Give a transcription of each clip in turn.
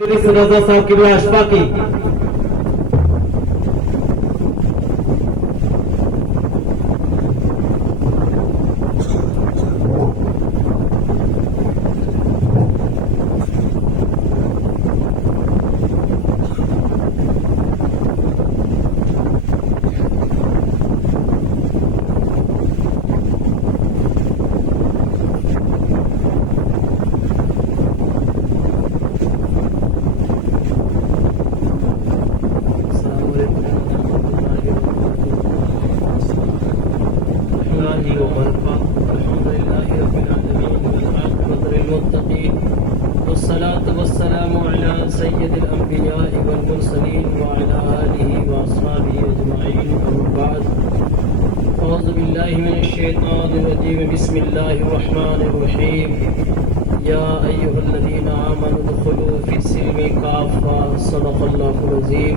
رضا صاحب کی اشفا کی والصلاة والسلام على سيد الأنبياء والمرسلين وعلى آله وأصحابه أجمعين أما بعد أعوذ بالله من الشيطان الرجيم بسم الله الرحمن الرحيم يا أيها الذين آمنوا ادخلوا في السلم كافة صدق الله العظيم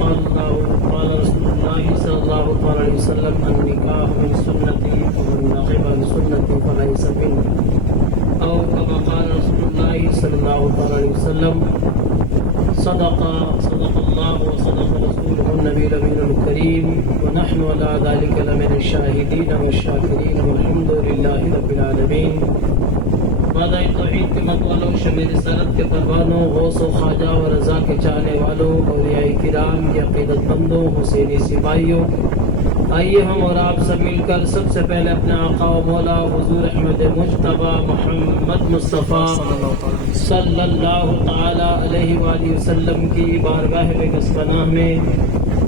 قال رسول الله صلى الله عليه وسلم النكاح من سنتي ومن رغب عن سنتي فليس مني أو كما قال رسول الله صلى الله عليه وسلم صدق الله وصدق رسوله النبي الأمين الكريم ونحن على ذلك لمن الشاهدين والشاكرين والحمد لله رب العالمين. وعدہ توحید کے مت والوں، شمع رسالت کے پروانوں، غوث و خواجہ و رضا کے چاہنے والوں، اولیاء کرام کی عقیدت مندوں، حسینی سپاہیوں، آئیے ہم اور آپ سب مل کر سب سے پہلے اپنے آقا و مولا حضور احمد مجتبی محمد مصطفیٰ صلی اللہ تعالی علیہ وآلہ وسلم کی بارگاہ بقدس پناہ میں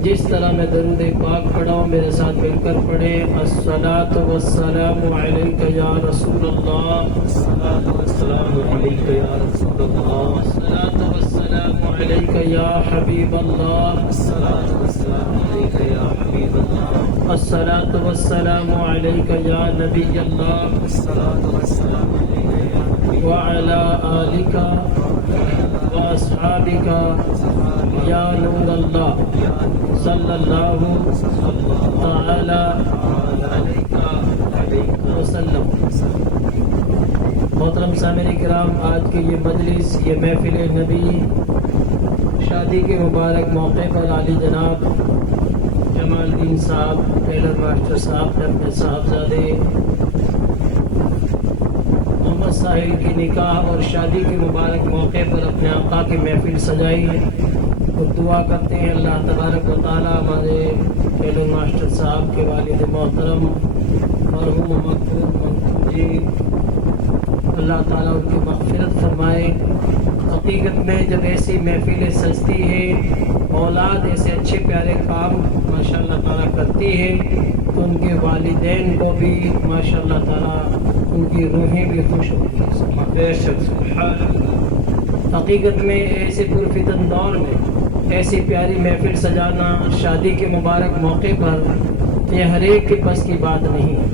جس طرح میں درود پاک پڑھا ہوں میرے ساتھ مل کر پڑھے. الصلاۃ والسلام علیک یا رسول اللہ، الصلاۃ والسلام علیک یا رسول اللہ، الصلاۃ والسلام علیک یا حبیب اللہ، الصلاۃ والسلام علیک یا حبیب اللہ، الصلاۃ والسلام علیک یا نبی اللہ، الصلاۃ والسلام علیک یا نبی وعلی آلک واصحابک یا نور اللہ صلی اللہ تعالی علیہ وسلم. محترم سامعین کرام، آج کی یہ مجلس، یہ محفل نبی شادی کے مبارک موقع پر عالی جناب جمال الدین صاحب ٹیلر ماسٹر صاحب نے اپنے صاحبزادے محمد ساحل کی نکاح اور شادی کے مبارک موقع پر اپنے آقا کی محفل سجائی ہے. تو دعا کرتے ہیں اللہ تبارک و تعالی ہمارے ٹیلر ماسٹر صاحب کے والد محترم مرحوم مقبول جی، اللہ تعالیٰ ان کی مغفرت فرمائے. حقیقت میں جب ایسی محفلیں سجتی ہے، اولاد ایسے اچھے پیارے کام ماشاء اللہ تعالیٰ کرتی ہے، تو ان کے والدین کو بھی ماشاء اللہ تعالیٰ ان کی روحیں بھی خوش ہوتی ہیں. بے شک سبحان اللہ. حقیقت میں ایسے پرفتن دور میں ایسی پیاری محفل سجانا شادی کے مبارک موقع پر یہ ہر ایک کے بس کی بات نہیں ہے.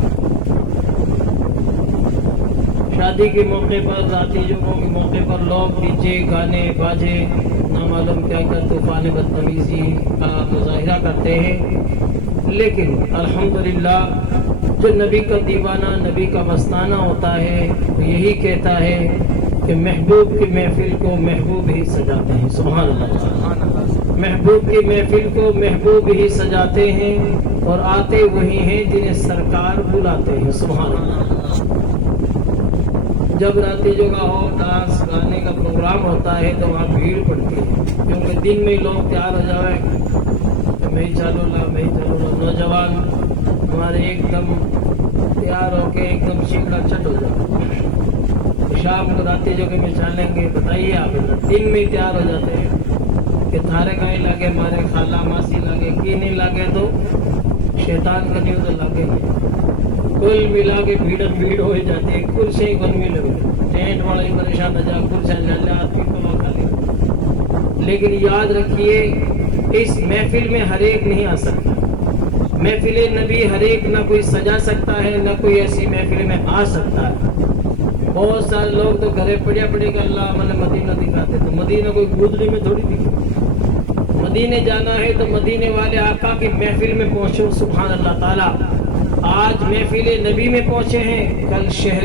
شادی کے موقع پر، ذاتی جگہوں کے موقع پر لوگ ڈی جے گانے باجے نامعلوم کیا کر طوفان بدتمیزی کا مظاہرہ کرتے ہیں، لیکن الحمدللہ جو نبی کا دیوانہ نبی کا مستانہ ہوتا ہے وہ یہی کہتا ہے کہ محبوب کی محفل کو محبوب ہی سجاتے ہیں. سبحان اللہ. محبوب کی محفل کو محبوب ہی سجاتے ہیں اور آتے وہی ہیں جنہیں سرکار بلاتے ہیں. سبحان اللہ. جب راتی جگہ ہو، ڈانس گانے کا پروگرام ہوتا ہے تو وہاں بھیڑ پڑتی ہے، کیونکہ دن میں لوگ تیار ہو جائے میں ہی چالو لا. نوجوان ہمارے ایک دم تیار ہو کے ایک دم چکا چٹ ہو جائے، شام کو راتی جگہ میں چلیں گے. بتائیے آپ دن میں تیار ہو جاتے ہیں کہ تھارے کہیں لگے، ہمارے خالہ ماسی لگے، کی نہیں لگے تو شیطان کا نہیں تو لگے گے. کل ملا کے بھیڑ ہو جاتی ہے. کرسی کل مل گئی، ٹینٹ والا ہی پریشان ہو جائے، کرسیاں لے آدمی کو لوگ کھا. لیکن یاد رکھیے اس محفل میں ہر ایک نہیں آ سکتا. محفل نبی ہر ایک نہ کوئی سجا سکتا ہے، نہ کوئی ایسی محفل میں آ سکتا ہے. بہت سارے لوگ تو گھرے پڑیا پڑے گا اللہ میں نے مدینہ دکھاتے، تو مدینہ کوئی گودڑی میں تھوڑی دکھے. مدینے جانا ہے تو مدینے والے آقا کی محفل میں پہنچو. سبحان اللہ تعالیٰ. آج محفل نبی میں پہنچے ہیں، کل شہر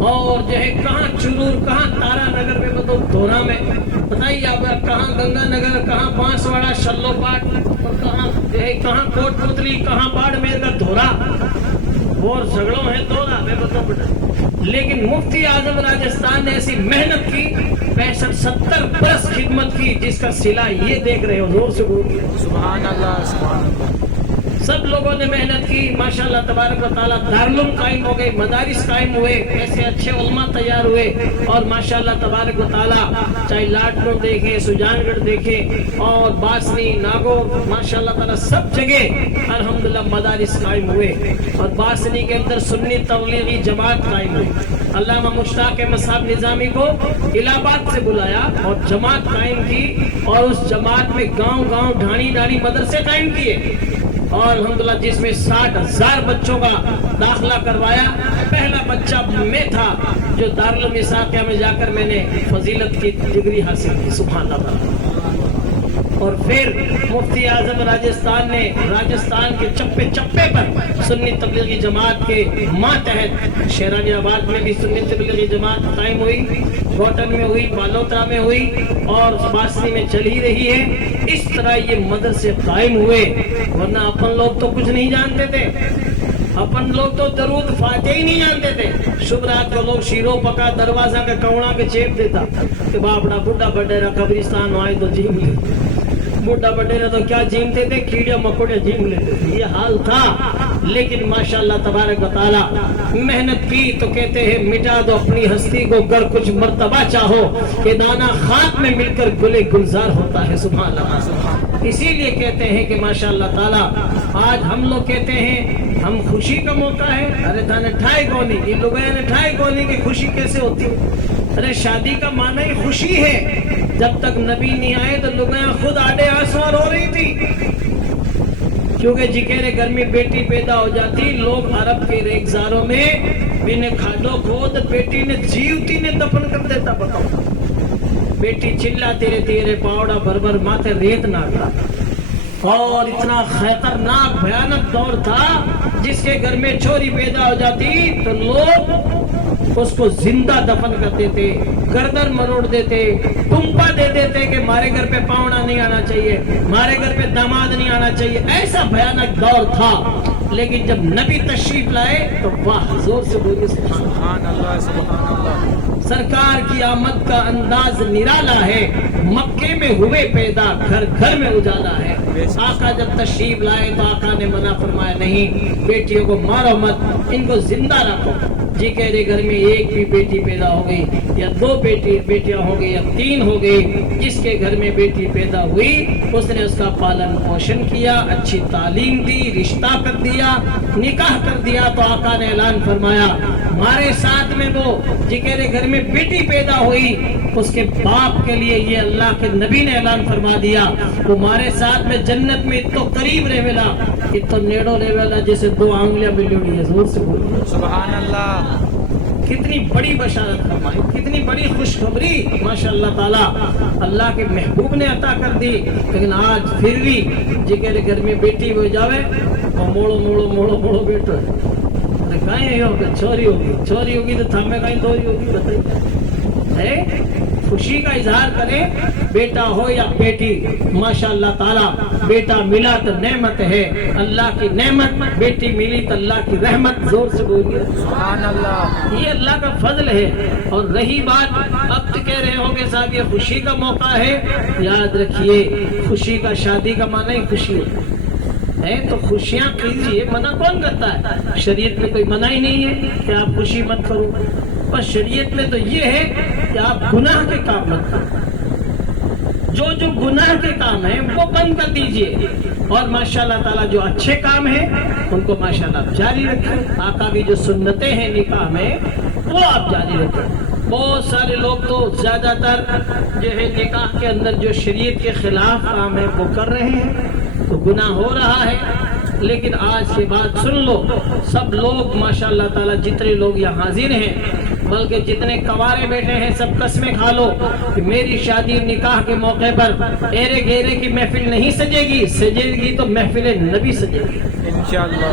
اور جو ہے کہاں چرور، کہاں تارا نگر میں بتاؤ دھورا میں، بتائیے آپ کہاں گنگا نگر، کہاں بانسواڑا شلو پاٹ، اور کہاں جو ہے کہاں کوٹ پتلی، کہاں باڑمیر کا دھورا، اور جھگڑوں ہے دھورا میں بتاؤ بیٹا۔ لیکن مفتی اعظم راجستھان نے ایسی محنت کی، 65-70 برس خدمت کی، جس کا صلہ یہ دیکھ رہے ہو، زور سے بولیے سبحان اللہ سبحان اللہ۔ سب لوگوں نے محنت کی، ماشاءاللہ تبارک و تعالیٰ دارالعلوم قائم ہو گئے، مدارس قائم ہوئے، ایسے اچھے علماء تیار ہوئے، اور ماشاءاللہ تبارک و تعالیٰ چاہے لاٹنوں دیکھیں، سجان گڑھ دیکھیں، اور باسنی، ناگور، ماشاءاللہ تعالیٰ سب جگہ الحمدللہ مدارس قائم ہوئے، اور باسنی کے اندر سنی تبلیغی جماعت قائم ہوئی۔ علامہ مشتاق احمد صاحب نظامی کو الہ آباد سے بلایا اور جماعت قائم کی، اور اس جماعت میں گاؤں گاؤں ڈھاڑی ڈھاڑی مدرسے قائم کیے، اور الحمدللہ جس میں 60,000 بچوں کا داخلہ کروایا۔ پہلا بچہ میں تھا جو دارالعلوم اسحاقیہ میں جا کر میں نے فضیلت کی ڈگری حاصل کی، سبحان اللہ۔ اور پھر مفتی اعظم راجستھان نے راجستھان کے چپے چپے پر سنی تبلیغی جماعت کے ماتحت شیرانی آباد میں بھی سنی تبلیغی جماعت قائم ہوئی، گوٹن میں ہوئی، بالوترا میں ہوئی، اور باسنی میں چل ہی رہی ہے۔ اس طرح یہ مدرسے قائم ہوئے، ورنہ اپن لوگ تو کچھ نہیں جانتے تھے، اپن لوگ تو درود فاتح ہی نہیں جانتے تھے۔ شب رات کو لوگ شیرو پکا دروازہ کا کوڑا کے چیپ دیتا کہ باپڑا بڈھا بڈیرا قبرستان آئے تو جیم لے، بڈھا بڈیرا تو کیا جیمتے تھے، کیڑے مکوڑے جیم لیتے تھے، یہ حال تھا۔ لیکن ماشاءاللہ تبارک و تعالی محنت کی تو کہتے ہیں مٹا دو اپنی ہستی کو گر کچھ مرتبہ چاہو، کہ دانا خاک میں مل کر گلے گلزار ہوتا ہے، سبحان اللہ۔ اسی لیے کہتے ہیں کہ ماشاءاللہ تعالی آج ہم لوگ کہتے ہیں ہم خوشی کا موقع ہے، ارے تانے ٹھائی کونی، ان لوگوں نے ٹھائی کونی کی خوشی کیسے ہوتی ہے؟ ارے شادی کا معنی ہی خوشی ہے۔ جب تک نبی نہیں آئے تو لوگوں خود آڑے آنسوار ہو رہی تھی، کیونکہ جکیرے گھر میں بیٹی پیدا ہو جاتی، لوگ عرب کے ریگزاروں میں بن کھاڈو کھود بیٹی نے جیوتی نے دفن کر دیتا، بتاؤ بیٹی چلاتی رہتی ہے، پاوڑا بھر بھر ماتھے ریت ناکا، اور اتنا خطرناک بھیانک دور تھا، جس کے گھر میں چھوری پیدا ہو جاتی تو لوگ اس کو زندہ دفن کر دیتے، گردن مروڑ دیتے، ٹمپا دے دیتے کہ ہمارے گھر پہ پاونا نہیں آنا چاہیے، ہمارے گھر پہ داماد نہیں آنا چاہیے، ایسا بھیانک دور تھا۔ لیکن جب نبی تشریف لائے تو واہ، زور سے بولیے سبحان اللہ سبحان اللہ۔ سرکار کی آمد کا انداز نرالا ہے، مکے میں ہوئے پیدا، گھر گھر میں اجالا ہے۔ آقا جب تشریف لائے تو آقا نے منع فرمایا نہیں، بیٹیوں کو مارو مت، ان کو زندہ رکھو۔ جی کہہ رہے گھر میں ایک بھی بیٹی پیدا ہو گئی، یا 2 بیٹیاں ہو گئی، یا 3 ہو گئی، جس کے گھر میں بیٹی پیدا ہوئی اس نے اس کا پالن پوشن کیا، اچھی تعلیم دی، رشتہ کر دیا، نکاح کر دیا، تو آقا نے اعلان فرمایا ہمارے ساتھ میں وہ جی کہہ رہے گھر میں بیٹی پیدا ہوئی، اس کے باپ کے لیے یہ اللہ کے نبی نے اعلان فرما دیا تمہارے ساتھ میں جنت میں اتو قریب رہے والا، اتو نیڑو رہے والا، جیسے 2 آنگلیاں ملی ہے، زور سے بولو سبحان اللہ۔ کتنی بڑی بشارت فرمائی، کتنی بڑی خوشخبری ماشاءاللہ تعالی اللہ کے محبوب نے عطا کر دی۔ لیکن آج پھر بھی جگر گھر میں بیٹی ہو جاوے اور موڑو موڑو موڑو موڑو بیٹو ہے، کہیں ہوگا چھوری ہوگی تو تھامے کہیں دوری ہوگی، بتائیے خوشی کا اظہار کرے، بیٹا ہو یا بیٹی، ماشاءاللہ تعالی بیٹا ملا تو نعمت ہے، اللہ کی نعمت، بیٹی ملی تو اللہ کی رحمت، زور سے بولیے سبحان اللہ۔ یہ اللہ کا فضل ہے۔ اور رہی بات اب تو کہہ رہے ہوں گے صاحب یہ خوشی کا موقع ہے، یاد رکھیے خوشی کا شادی کا معنی ہی خوشی ہے، تو خوشیاں کیجیے، منع کون کرتا ہے؟ شریعت میں کوئی منع ہی نہیں ہے کہ آپ خوشی مت کرو، بس شریعت میں تو یہ ہے کہ آپ گناہ کے کام مت کرو، جو گناہ کے کام ہیں وہ بند کر دیجئے، اور ماشاءاللہ تعالیٰ جو اچھے کام ہیں ان کو ماشاءاللہ جاری رکھیں۔ آقا کی جو سنتیں ہیں نکاح میں وہ آپ جاری رکھیں۔ بہت سارے لوگ تو زیادہ تر جو ہے نکاح کے اندر جو شریعت کے خلاف کام ہے وہ کر رہے ہیں، تو گناہ ہو رہا ہے۔ لیکن آج کے بعد سن لو، سب لوگ ماشاءاللہ تعالیٰ جتنے لوگ یہاں حاضر ہیں، بلکہ جتنے کوارے بیٹھے ہیں، سب قسمیں کھا لو کہ میری شادی نکاح کے موقع پر ایرے گھیرے کی محفل نہیں سجے گی تو محفل نبی سجے گی انشاءاللہ۔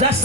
10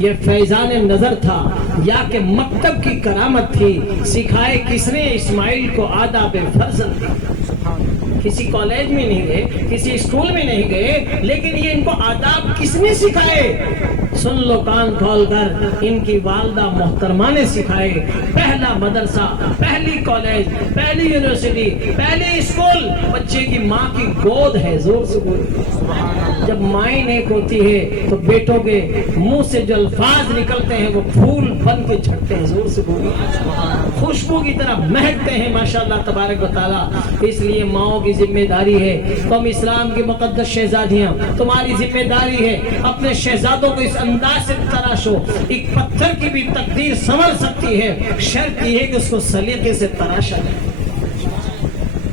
یہ فیضان نظر تھا یا کہ مکتب کی کرامت تھی؟ سکھائے کس نے اسماعیل کو آداب فرزند؟ کسی کالج میں نہیں گئے، کسی اسکول میں نہیں گئے، لیکن یہ ان کو آداب کس نے سکھائے؟ سن لو کان کھول کر، ان کی والدہ محترمہ نے سکھائے۔ پہلا مدرسہ، پہلی کالج، پہلی یونیورسٹی، پہلی اسکول بچے کی ماں کی گود ہے۔ زور سے بولو۔ جب مائیں نیک ہوتی ہے تو بیٹوں کے منہ سے جو الفاظ نکلتے ہیں وہ پھول بن کے جھڑتے ہیں۔ زور سے بولو۔ خوشبو کی طرح مہکتے ہیں ماشاءاللہ تبارک و تعالیٰ۔ اس لیے ماؤں کی ذمہ داری ہے، تم اسلام کی مقدس شہزادیاں، تمہاری ذمہ داری ہے اپنے شہزادوں کو اس انداز سے تراشو۔ ایک پتھر کی بھی تقدیر سنور سکتی ہے، شرط یہ ہے کہ اس کو سلیقے سے تراشا جائے۔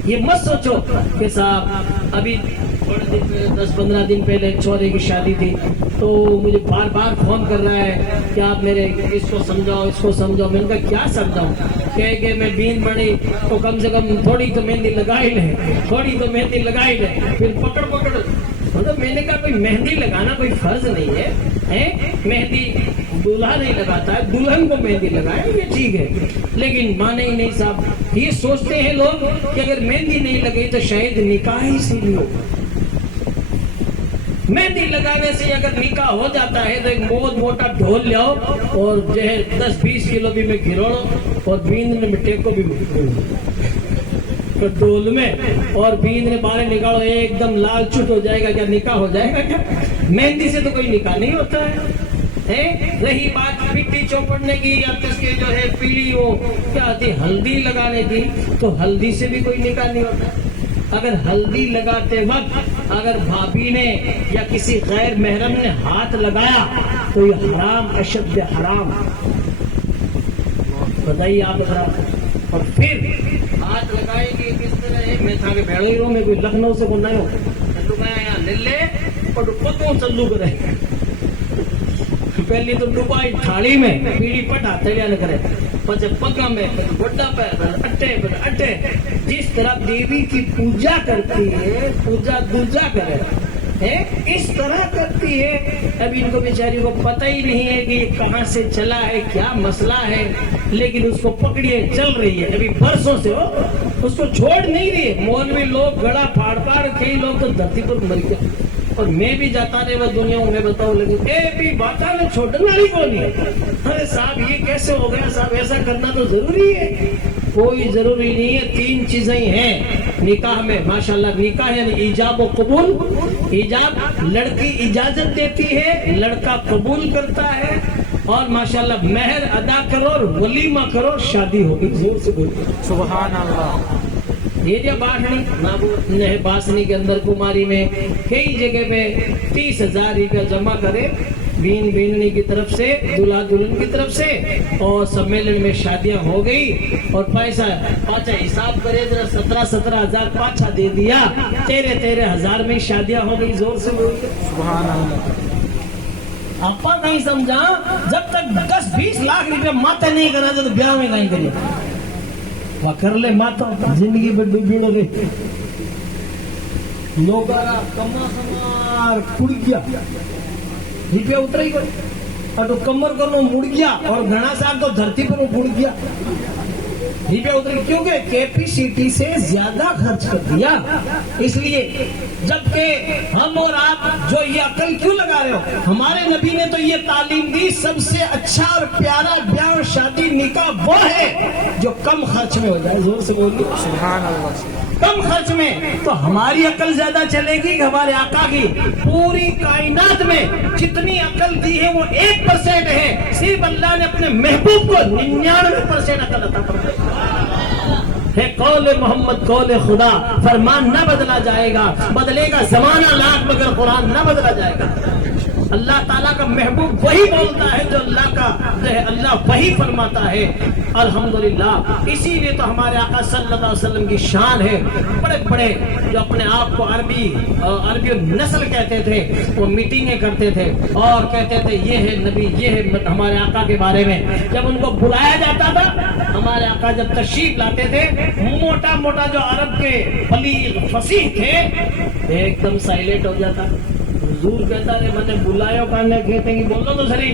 یہ مت سوچو کہ صاحب ابھی تھوڑے دن پہلے 10-15 دن پہلے ایک چھوڑے کی شادی تھی تو مجھے بار بار فون کر رہا ہے کہ آپ میرے اس کو سمجھاؤ، اس کو سمجھاؤ۔ میں نے کہا کیا سمجھاؤں؟ کہ میں بیند بڑی تو کم سے کم تھوڑی تو مہندی لگا ہی لے، تھوڑی تو مہندی لگا ہی لے۔ پھر پکڑ مطلب میں نے کہا کوئی مہندی لگانا کوئی فرض نہیں ہے، مہندی دولہا نہیں لگاتا ہے، دلہن کو مہندی لگائے، یہ ٹھیک ہے، لیکن مانے ہی نہیں صاحب۔ یہ سوچتے ہیں لوگ کہ اگر مہندی نہیں لگی تو شاید نکاح ہی نہیں ہو۔ مہندی لگانے سے اگر نکاح ہو جاتا ہے تو ایک بہت موٹا ڈھول لاؤ اور جو ہے 10-20 کلو بھی میں گھروڑو اور بیندنے میں ٹیکو بھی ڈھول میں اور بیندنے باہر نکالو، ایک دم لال چٹ ہو جائے گا۔ کیا نکاح ہو جائے گا کیا؟ مہندی سے تو کوئی نکاح نہیں ہوتا ہے۔ رہی بات مٹی چوپڑنے کی یا کس کے جو ہے پیلی وہ کیا آتی ہلدی لگانے کی، تو ہلدی سے بھی کوئی نکاح نہیں ہوتا۔ اگر ہلدی لگاتے وقت اگر بھابھی نے یا کسی غیر محرم نے ہاتھ لگایا تو یہ حرام اشد حرام۔ بتائیے آپ حرام۔ اور پھر ہاتھ لگائیں گے کس طرح ہے؟ میں تھا کہ بیڑوئی ہوں، میں کوئی لکھنؤ سے کو نہیں ہوں، لگایا للے اور پتوں چلو کرے۔ پہلی تو ڈبائی تھالی میں پیڑھی پٹ ہاتھ نہ کرے، پچھے پگا میں گڈا پہ اٹے جس طرح دیوی کی پوجا کرتی ہے، پوجا دوجا کرے، اس طرح کرتی ہے۔ ابھی ان کو بیچاری کو پتہ ہی نہیں ہے کہ یہ کہاں سے چلا ہے، کیا مسئلہ ہے، لیکن اس کو پکڑیے چل رہی ہے ابھی برسوں سے، وہ اس کو چھوڑ نہیں رہی ہے۔ مولوی لوگ گڑا پھاڑ پھاڑ کئی لوگ تو دھرتی پر مر گئے، اور میں بھی جاتا رہے وہ دنیا میں بتاؤ لیکن بھی باتا میں چھوڑنا ہی کو نہیں۔ ارے صاحب یہ کیسے ہو گیا صاحب؟ ایسا کرنا تو ضروری ہے؟ کوئی ضروری نہیں ہے۔ 3 چیزیں ہیں نکاح میں ماشاءاللہ۔ نکاح یعنی ایجاب و قبول۔ ایجاب لڑکی اجازت دیتی ہے، لڑکا قبول کرتا ہے، اور ماشاءاللہ مہر ادا کرو اور ولیمہ کرو، شادی ہوگی۔ زور سے بولو سبحان اللہ۔ یہ جو باسنی باسنی کے اندر کماری میں کئی جگہ پہ 30,000 روپیہ جمع کرے بیننی کی طرف سے، دلہا دلہن کی طرف سے، اور سمیلن میں شادیاں ہو گئی اور پیسہ پاچا حساب کرے 17,000 پاچا دے دیا، 13,000 میں شادیاں ہو گئی۔ زور سے بولتے سبحان اللہ۔ آپ نہیں سمجھا؟ جب تک 10-20 لاکھ روپیہ ماتے نہیں کرا تو بیاہ میں نہیں کری وہ کر لے ماتا زندگی میں ڈوبی گئے لوگ کما کمار کڑ گیا روپیہ اتر ہی کوئی اور تو کمر کرو مڑ گیا اور گھنا صاحب تو دھرتی پر وہ بڑھ گیا روپیہ اتر کیونکہ کیپیسٹی سے زیادہ خرچ کر دیا۔ اس لیے جبکہ ہم اور آپ جو یہ عقل کیوں لگا رہے ہو؟ ہمارے نبی نے تو یہ تعلیم دی، سب سے اچھا اور پیارا بیاہ اور شادی نکاح وہ ہے جو کم خرچ میں ہو جائے۔ زور سے بولیے سبحان اللہ۔ کم خرچ میں تو ہماری عقل زیادہ چلے گی کہ ہمارے آقا کی پوری کائنات میں جتنی عقل دی ہے وہ 1% ہے، صرف اللہ نے اپنے محبوب کو 99% عقل عطا فرمائی ہے۔ قول محمد قول خدا، فرمان نہ بدلا جائے گا، بدلے گا زمانہ لاکھ مگر قرآن نہ بدلا جائے گا۔ اللہ تعالیٰ کا محبوب وہی بولتا ہے جو اللہ کا اللہ وہی فرماتا ہے۔ الحمدللہ اسی لیے تو ہمارے آقا صلی اللہ علیہ وسلم کی شان ہے۔ بڑے بڑے جو اپنے آپ کو عربی نسل کہتے تھے وہ میٹنگیں کرتے تھے اور کہتے تھے یہ ہے نبی، یہ ہے ہمارے آقا کے بارے میں۔ جب ان کو بلایا جاتا تھا، ہمارے آقا جب تشریف لاتے تھے، موٹا موٹا جو عرب کے بلیغ فصیح تھے ایک دم سائلنٹ ہو جاتا۔ حضور کہتا ہے میں نے بلایا کہتے ہیں کہ بولو تو صحیح،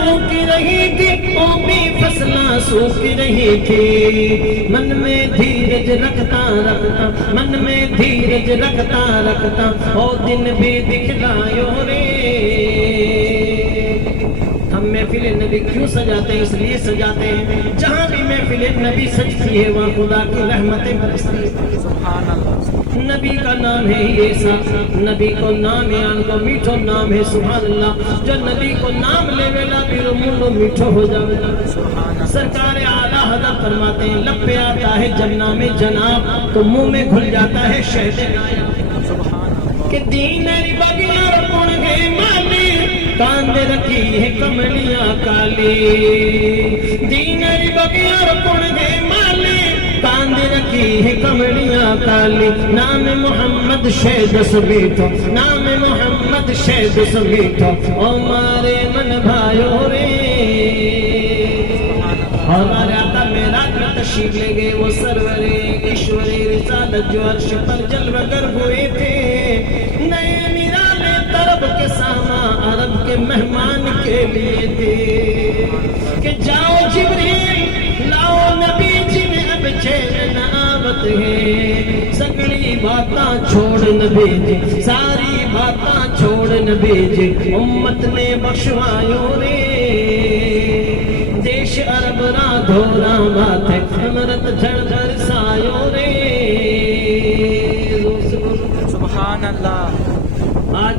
سوکھ رہی تھی وہ بھی فصلاں سوکھ رہی تھی من میں دھیرج رکھتا رکھتا من میں دھیرج رکھتا رکھتا او دن بھی دکھلایو رے ہم محفل نبی کیوں سجاتے ہیں؟ اس لیے سجاتے ہیں جہاں بھی محفل نبی سجتی ہے وہاں خدا کی رحمتیں برستی ہیں سبحان اللہ نبی کا نام ہے یہ سا نبی کو نام ہے ان کو میٹھو نام ہے سبحان اللہ جو نبی کو نام لے ویلا بھی منو میٹھو ہو جاوے سرکار اعلیٰ حضرت فرماتے ہیں لب پہ آتا ہے جب نام جناب تو منہ میں گھل جاتا ہے شہد نایاب کہ دین بگیاں رکھن گے مالی کاند رکھی ہے کملیاں کالی دین بگیاں رکھن گے مالی کاند رکھی ہے کملیاں کالی نام محمد شہد سمیٹھو نام محمد شہد سمیٹھو او مارے من بھائیو رے ہمارے آقا معراج میں تشریف لے گئے وہ سرور ایشور رسالت جو عرش پر جلوہ گر ہوئے تھے نئے نرالے طرب کے ساما عرب کے مہمان کے لیے تھے کہ جاؤ جبریل لاؤ نبی جی میں اب چین آوت ہے سگڑی باتاں چھوڑ نبی جی ساری باتاں چھوڑ نبی جی امت نے بخشوایو رے دیش عرب را دھورا بات ہے امرت جھڑ جھڑ سایو رے سبحان اللہ آج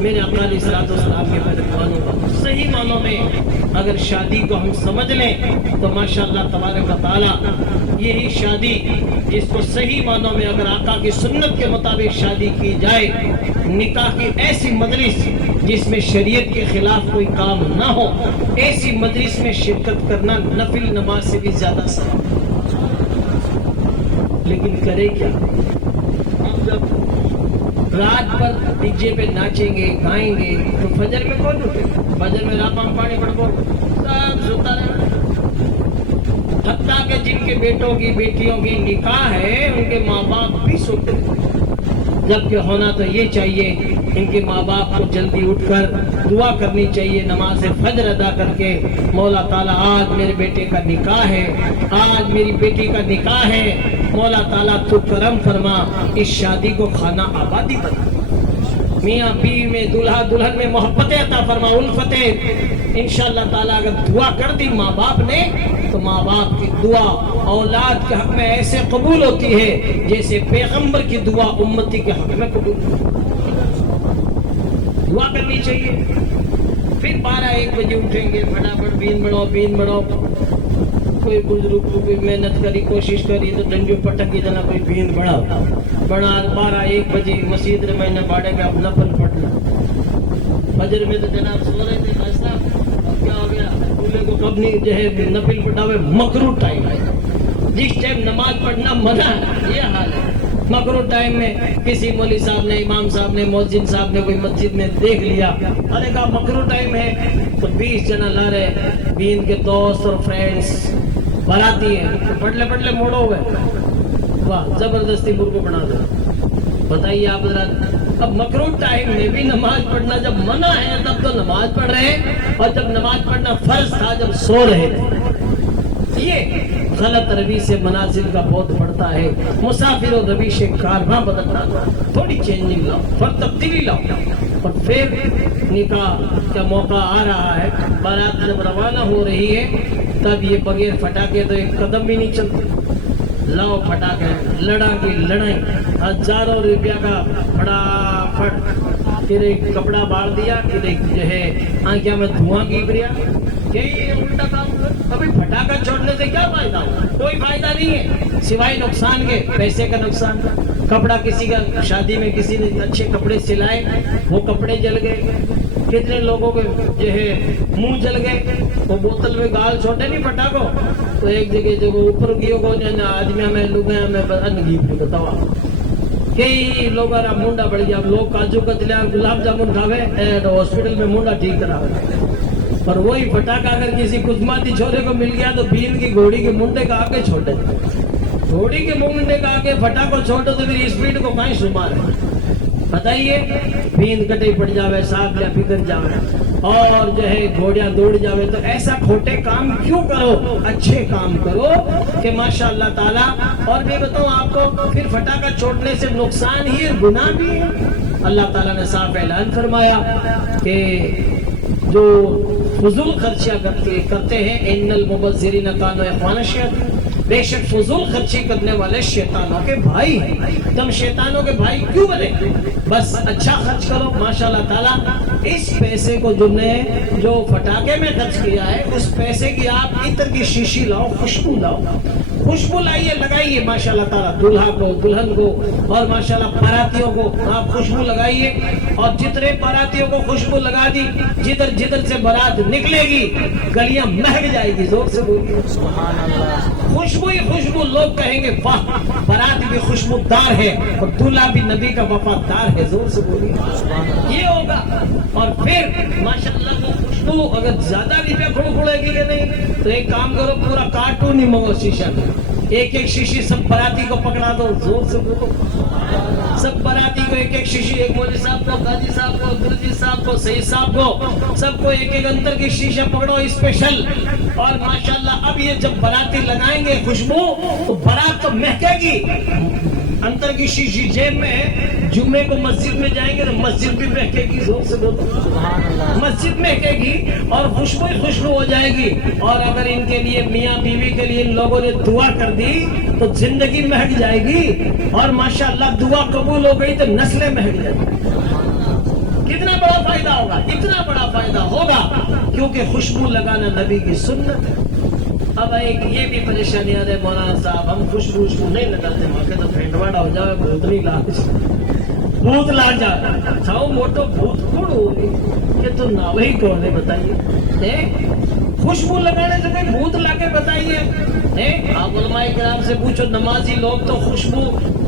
میرے آقا علیہ الصلوۃ والسلام کے پیروکاروں کا صحیح معنوں میں اگر شادی کو ہم سمجھ لیں تو ماشاءاللہ تبارک و تعالی یہی شادی جس کو صحیح معنوں میں اگر آقا کی سنت کے مطابق شادی کی جائے نکاح کی ایسی مجلس جس میں شریعت کے خلاف کوئی کام نہ ہو ایسی مجلس میں شرکت کرنا نفل نماز سے بھی زیادہ ثواب لیکن کرے کیا ہم جب رات پر ڈی جے پہ ناچیں گے گائیں گے تو فجر میں کون اٹھے فجر میں راپام پانی پڑھو سب سوتا رہے حتیٰ کہ جن کے بیٹوں کی بیٹیوں کی نکاح ہے ان کے ماں باپ بھی سوتے جبکہ ہونا تو یہ چاہیے ان کے ماں باپ کو جلدی اٹھ کر دعا کرنی چاہیے نماز فجر ادا کر کے مولا تعالیٰ آج میرے بیٹے کا نکاح ہے آج میری بیٹی کا نکاح ہے مولا تعالیٰ تو کرم فرما اس شادی کو خانہ آبادی بنا میاں بیوی میں دلہا دلہن میں محبت عطا فرما الفتیں انشاءاللہ تعالیٰ اگر دعا کر دی ماں باپ نے تو ماں باپ کی دعا اولاد کے حق میں ایسے قبول ہوتی ہے جیسے پیغمبر کی دعا امتی کے حق میں قبول دعا کرنی چاہیے پھر 12-1 بجے اٹھیں گے فٹافٹ بین بڑھو کوئی بزرگ کو کوئی محنت کری کوشش کری تو ڈنڈیوں پٹک کی جنا کوئی بین بڑھا 12-1 بجے مسجد میں نے باڑے کا نفل پڑھنا فجر میں تو جناب سو رہے تھے خاص صاحب اب کیا ہو گیا دولہے کو کب نہیں جو ہے نفل پڑھاوے مکروہ ٹائم ہے جس ٹائم نماز پڑھنا منع ہے یہ حال ہے مکروہ ٹائم میں کسی مولوی صاحب نے امام صاحب نے مؤذن صاحب نے کوئی مسجد میں دیکھ لیا ارے کہا مکروہ ٹائم ہے تو 20 جنا لا رہے دین کے دوست اور فرینڈس باراتی ہیں تو پٹلے موڑو ہوئے واہ زبردستی مرغو بنا دو بتائیے آپ حضرات اب مکروہ ٹائم میں بھی نماز پڑھنا جب منع ہے تب تو نماز پڑھ رہے ہیں اور جب نماز پڑھنا فرض تھا جب سو رہے تھے یہ غلط روی سے منازل کا بہت بڑھتا ہے مسافر و روی کارواں بدلنا تھوڑی چینجنگ لاؤ تھوڑی تبدیلی لاؤ اور پھر نکاح کا موقع آ رہا ہے بارات جب روانہ ہو رہی ہے تب یہ بغیر پٹاخے تو ایک قدم بھی نہیں چلتے لاؤ پٹاخے لڑا کی لڑائی ہزاروں روپیہ کا پھٹافٹ کدھر کپڑا باڑ دیا کدھر جو ہے آنکھیں میں دھواں کی بریا یہی الٹا کام ابھی پٹاخہ چھوڑنے سے کیا فائدہ ہوگا کوئی فائدہ نہیں ہے سوائے نقصان کے پیسے کا نقصان کپڑا کسی کا شادی میں کسی نے اچھے کپڑے سلائے وہ کپڑے جل گئے کتنے لوگوں کے جو ہے منہ جل گئے وہ بوتل میں گال چھوٹے نہیں پٹاخوں تو ایک جگہ جو اوپر گیو کو آدمی میں لوگ ہیں میں انگیب بتاوا کئی لوگ منڈا بڑھ گیا لوگ کاجو کتلے گلاب جامن کھاوے ہاسپٹل میں منڈا ٹھیک کرا پر وہی پٹاخہ اگر کسی کچماتی چھوڑے کو مل گیا تو بین کی گھوڑی کے منڈے کا آگے چھوڑے گھوڑی کے منڈے کا آگے پٹاخہ چھوڑے تو پھر اسپیڈ کو کہیں شمار ہے بتائیے بین کٹے پڑ جاوے صاحب یا فکر جاوے اور جو ہے گھوڑیاں دوڑ جاوے تو ایسا کھوٹے کام کیوں کرو، اچھے کام کرو کہ ماشاء اللہ تعالیٰ. اور میں بتاؤں آپ کو پھر پٹاخہ چھوڑنے سے نقصان ہی ہے، گناہ بھی ہے. اللہ تعالیٰ نے صاف اعلان فرمایا کہ جو فضول خرچیاں کرتے ہیں ان المبذرین کانوا اخوان الشیاطین، بے شک فضول خرچی کرنے والے شیطانوں کے بھائی ہیں. تم شیطانوں کے بھائی کیوں بنے؟ بس اچھا خرچ کرو. ماشاء اللہ تعالیٰ اس پیسے کو تم نے جو پٹاخے میں خرچ کیا ہے اس پیسے کی آپ عطر کی شیشی لاؤ، خوشبو لاؤ، خوشبو لائیے، لگائیے ماشاء اللہ تعالیٰ دلہا کو، دلہن کو، اور ماشاء اللہ باراتیوں کو آپ خوشبو لگائیے. اور جتنے باراتیوں کو خوشبو لگا دی، جدھر جدھر سے بارات نکلے گی گلیاں مہک جائے گی. زور سے بولیے سبحان اللہ. خوشبو ہی خوشبو، لوگ کہیں گے واہ بارات بھی خوشبودار ہے اور دلہا بھی نبی کا وفادار ہے. زور سے بولیے یہ ہوگا. اور پھر ماشاء اللہ وہ خوشبو اگر زیادہ روپیہ کھڑے گی کہ نہیں تو ایک کام کرو، پورا کارٹون ہی منگو شیشہ کا، ایک ایک شیشی سب باراتی کو پکڑا دو. زور سے بولو سب باراتی کو ایک ایک شیشی، ایک مولوی صاحب کو، قاضی صاحب کو، درجی صاحب کو، سعید صاحب کو، سب کو ایک ایک انتر کی شیشہ پکڑو اسپیشل. اور ماشاءاللہ اب یہ جب باراتی لگائیں گے خوشبو تو بارات تو مہکے گی. انتر کی شیشی جیب میں ہے، جمعے کو مسجد میں جائیں گے تو مسجد بھی مہکے گی. زور سے بولو سبحان اللہ. مسجد مہکے گی اور خوشبو ہی خوشبو ہو جائے گی. اور اگر ان کے لیے میاں بیوی کے لیے ان لوگوں نے دعا کر دی تو زندگی مہک جائے گی. اور ماشاءاللہ دعا قبول ہو گئی تو نسلیں مہک جائیں گی. کتنا بڑا فائدہ ہوگا، اتنا بڑا فائدہ ہوگا کیونکہ خوشبو لگانا نبی کی سنت ہے. اب ایک یہ بھی پریشانی آ رہے مولانا صاحب ہم خوشبو نہیں لگاتے، وہاں تو پھینڈواڑا ہو جائے، بھوت نہیں لاج، بھوت لا جائے. کھاؤ موٹو بھوت کوڑ ہوگی کہ تو نہ وہی کون ہے بتائیے. خوشبو لگانے سے کوئی بھوت لا کے بتائیے. آپ علماء کرام سے پوچھو، نمازی لوگ تو خوشبو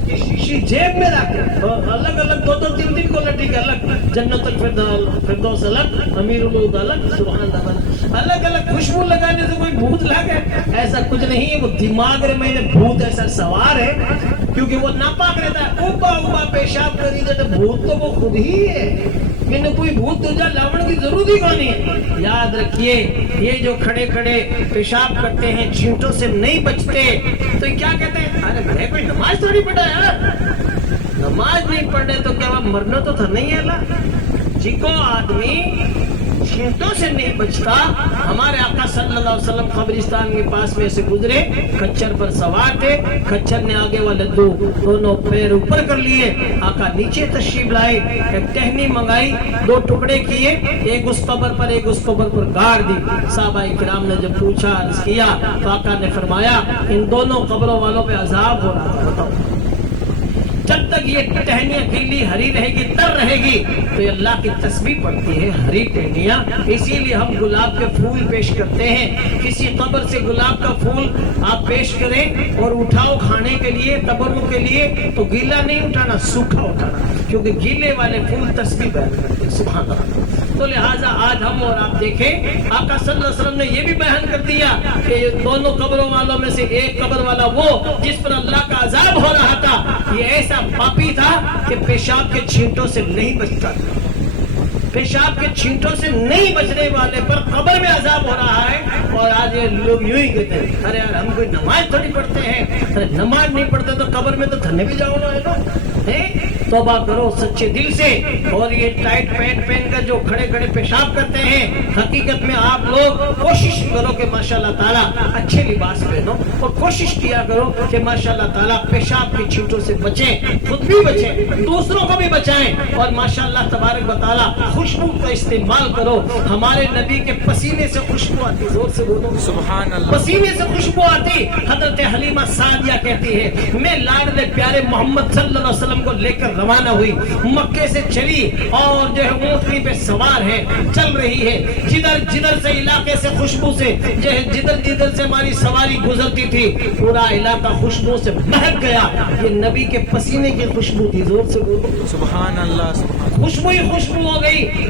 کی شیشی جیب میں رکھتے، الگ الگ دو دو تین تین کوالٹی کے الگ، جنت الفردوس الگ، امیر العود الگ، سبحان اللہ، الگ الگ خوشبو لگانے سے کوئی بھوت لگے ایسا کچھ نہیں ہے. وہ دماغ میں بھوت ایسا سوار ہے کیونکہ وہ ناپاک رہتا ہے، اوبا اوبا پیشاب کری تو بھوت تو وہ خود ہی ہے. کوئی بھوت دوجا لاون کی ضرورت ہی نہیں ہے. یاد رکھیے یہ جو کھڑے کھڑے پیشاب کرتے ہیں چھینٹوں سے نہیں بچتے تو کیا کہتے ہیں، ارے بھائی کوئی نماز تھوڑی پڑھا ہے، نماز نہیں پڑھنے تو کیا مرنا تو تھا نہیں ہے. اللہ جی کو آدمی چھینٹوں سے نہیں بچتا. ہمارے آقا صلی اللہ علیہ وسلم قبرستان کے پاس میں سے گزرے، کچر پر سوار تھے، کچر نے آگے والے دونوں پیر اوپر کر لیے، آقا نیچے تشریف لائے، ایک ٹہنی منگائی، دو ٹکڑے کیے، ایک اس قبر پر ایک اس قبر پر گاڑ دی. صحابہ کرام نے جب پوچھا عرض کیا تو آقا نے فرمایا ان دونوں قبروں والوں پہ عذاب ہو رہا تھا. بتاؤ جب تک یہ ٹہنیاں گیلی ہری رہے گی، تر رہے گی تو یہ اللہ کی تسبیح پڑتی ہے ہری ٹہنیاں. اسی لیے ہم گلاب کے پھول پیش کرتے ہیں. کسی قبر سے گلاب کا پھول آپ پیش کریں اور اٹھاؤ کھانے کے لیے، تبرک کے لیے، تو گیلا نہیں اٹھانا، سوکھا اٹھانا، کیونکہ گیلے والے پھول تسبیح بیان کرتے ہیں. سبحان اللہ. تو لہٰذا آج ہم اور آپ دیکھیں آقا صلی اللہ علیہ وسلم نے یہ بھی بیان کر دیا کہ یہ دونوں قبروں والوں میں سے ایک قبر والا وہ جس پر اللہ کا عذاب ہو رہا تھا، یہ ایسا پاپی تھا کہ پیشاب کے چھینٹوں سے نہیں بچتا تھا. پیشاب کے چھینٹوں سے نہیں بچنے والے پر قبر میں عذاب ہو رہا ہے. اور آج یہ لوگ یوں ہی کہتے ہیں ارے یار ہم کوئی نماز تھوڑی پڑھتے ہیں، ارے نماز نہیں پڑھتے تو قبر میں تو تھنے بھی جاؤ نا. توبہ کرو سچے دل سے. اور یہ ٹائٹ پینٹ پہن کر جو کھڑے کھڑے پیشاب کرتے ہیں، حقیقت میں آپ لوگ کوشش کرو کہ ماشاءاللہ تعالیٰ اچھے لباس پہنو اور کوشش کیا کرو کہ ماشاءاللہ تعالیٰ پیشاب کی چھینٹوں سے بچیں، خود بھی بچیں، دوسروں کو بھی بچائیں. اور ماشاءاللہ تبارک و تعالیٰ خوشبو کا استعمال کرو. ہمارے نبی کے پسینے سے خوشبو آتی، زور سے بولو سبحان اللہ. پسینے سے خوشبو آتی. حضرت حلیمہ سعدیہ کہتی ہے میں لاڈلے پیارے محمد صلی اللہ علیہ وسلم کو لے کر روانہ ہوئی، مکے سے چلی اور جو ہے اونٹنی پہ سوار ہے، چل رہی ہے. جدھر جدھر سے علاقے سے خوشبو سے جو ہے جدھر جدھر سے ہماری سواری گزرتی تھی پورا علاقہ خوشبو سے مہک گیا. یہ نبی کے پسینے کی خوشبو تھی. زور سے بولو سبحان اللہ. خوشبو ہی خوشبو ہو گئی.